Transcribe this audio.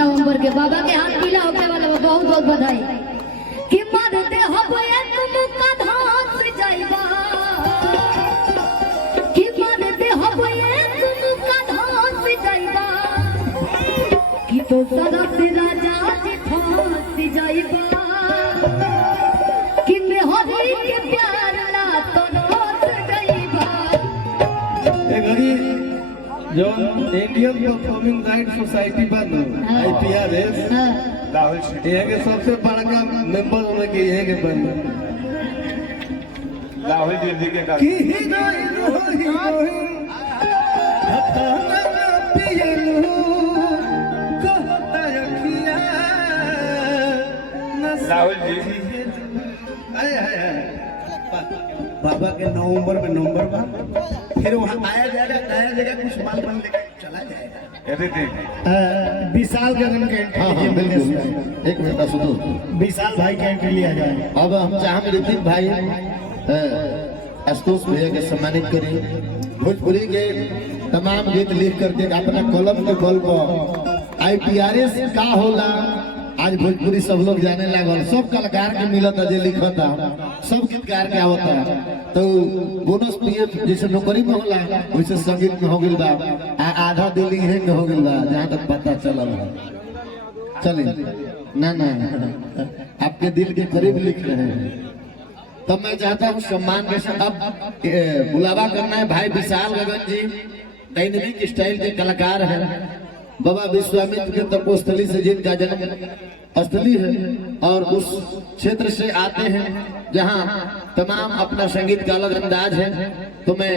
नवंबर के बाबा के हाथ पीला होने वाला बहुत बहुत बधाई कि मारते हो एक मुक्का धास जाइबा कि मारते हो एक मुक्का धास जाइबा कि तो सदा से राजा जी फांस जाइबा कि मैं हरी के प्यार ला तो नाच जाइबा ए घड़ी जो इंडियन परफॉर्मिंग राइट सोसाइटी बन IPRS ये के सबसे बड़का मेंबर होने के ये के बन राहुल जी के की ही राहुल जी बाबा के नवंबर में नवंबर बा फिर वहाँ आया जाएगा नया जगह कुछ माल बन लेकर चला जाएगा। विशाल का नाम के हाँ हाँ बिल्कुल एक मिनट सुनो विशाल भाई का एंट्री लिया जाए। अब हम चाहे ऋतिक भाई आशुतोष भैया के सम्मानित करिए भोजपुरी के तमाम गीत लिख करके अपना कलम के बल पर IPRS का होला आज भोजपुरी सब लोग जाने लागल सब कलाकार के मिलत जे लिखता सब गीतकार के आवता तो बोनस PF जैसे नौकरी में होला वैसे संगीत में हो गइल बा आधा दिल्ली हैंग हो गइल बा जहाँ तक पता चलल चलिए ना ना आपके दिल के करीब लिख रहे हैं तो मैं चाहता हूँ सम्मान के साथ अब बुलावा करना है भाई विशाल गगन जी डायनेमिक स्टाइल के कलाकार हैं बाबा विश्वामित्र के तपोस्थली से जिनका जन्म स्थली है और उस क्षेत्र से आते हैं जहां तमाम अपना संगीत का अलग अंदाज है तो मैं